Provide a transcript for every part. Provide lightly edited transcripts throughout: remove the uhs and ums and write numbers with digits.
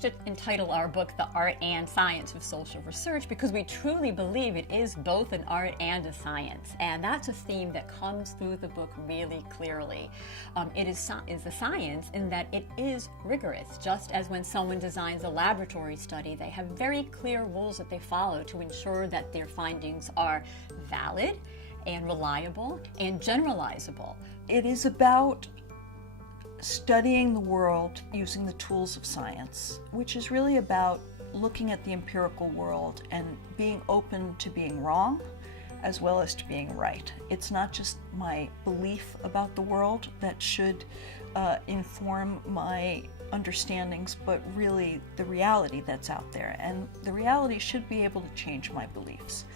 chose to entitle our book The Art and Science of Social Research because we truly believe it is both an art and a science. And that's a theme that comes through the book really clearly. It is a science in that it is rigorous. Just as when someone designs a laboratory study, they have very clear rules that they follow to ensure that their findings are valid and reliable and generalizable. It is about studying the world using the tools of science, which is really about looking at the empirical world and being open to being wrong as well as to being right. It's not just my belief about the world that should inform my understandings, but really the reality that's out there. And the reality should be able to change my beliefs.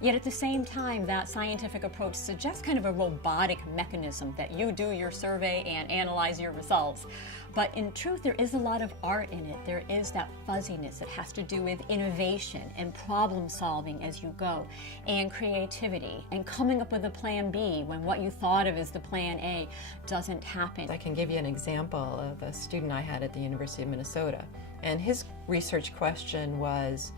Yet at the same time, that scientific approach suggests kind of a robotic mechanism that you do your survey and analyze your results. But in truth, there is a lot of art in it. There is that fuzziness that has to do with innovation and problem solving as you go, and creativity, and coming up with a plan B when what you thought of as the plan A doesn't happen. I can give you an example of a student I had at the University of Minnesota, and his research question was,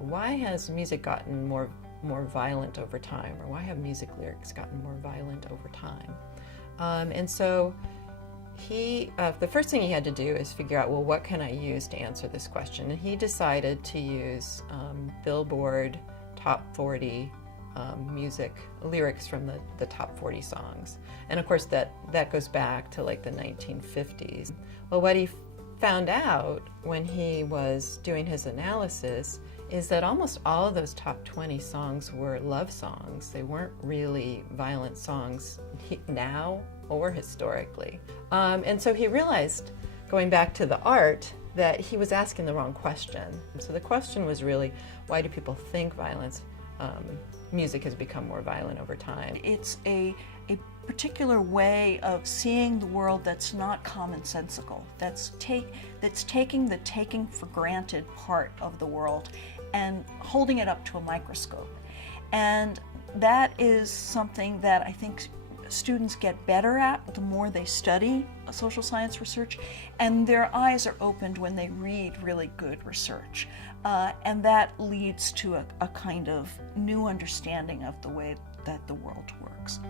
why has music gotten more violent over time, or why have music lyrics gotten more violent over time? And so the first thing he had to do is figure out, well, what can I use to answer this question? And he decided to use Billboard Top 40 music lyrics from the top 40 songs. And of course that goes back to like the 1950s. Well, what he found out when he was doing his analysis is that almost all of those top 20 songs were love songs. They weren't really violent songs now or historically. And so he realized, going back to the art, that he was asking the wrong question. So the question was really, why do people think music has become more violent over time? It's a particular way of seeing the world that's not commonsensical, that's taking the taking for granted part of the world and holding it up to a microscope. And that is something that I think students get better at the more they study social science research, and their eyes are opened when they read really good research. And that leads to a kind of new understanding of the way that the world works.